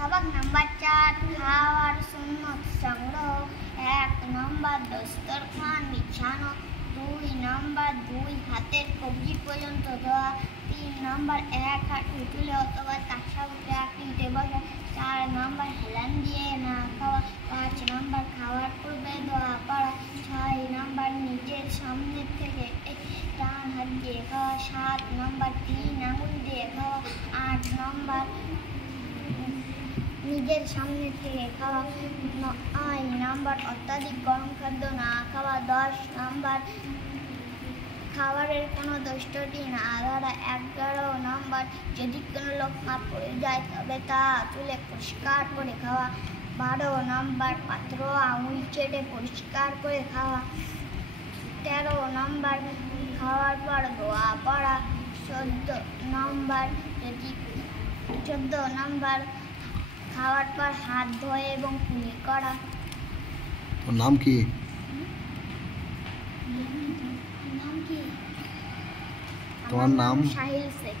সবক নাম্বার 4 খাওয়ার সুন্নত সংগ্রহ। 1 নম্বর দস্তরখান বিছানো। 2 নম্বর 2 হাতের কবজি পর্যন্ত ধোয়া। 3 নম্বর 1 হাত উঠলে অথবা তার উপরে আকৃতিতে বসা। 4 নম্বর হেলান দিয়ে না খাওয়া। 5 নম্বর খাওয়ার পূর্বে দোয়া পড়া। 6 নম্বর নিজের সামনে থেকে ডান হাত দিয়ে খাওয়া। 7 নম্বর 3 আঙুল দিয়ে খাওয়া। 8 নম্বর নিজের সামনে থেকে খাওয়া। 9 নম্বর অত্যাধিক গরম খাদ্য না খাওয়া। 10 নম্বর খাবারের কোনো দোষটি না ধরা। 11 নম্বর যদি কোনো লোকমা পড়ে যায় তবে তা তুলে পরিষ্কার করে খাওয়া। 12 নম্বর পাত্র আঙুল চেটে পরিষ্কার করে খাওয়া। 13 নম্বর খাওয়ার পর দোয়া পড়া। 14 নম্বর খাওয়ার পর হাত ধোয়া এবং কুলি করা। তোর নাম কি? নাম কি? তোমার নাম? সাহিল শেখ।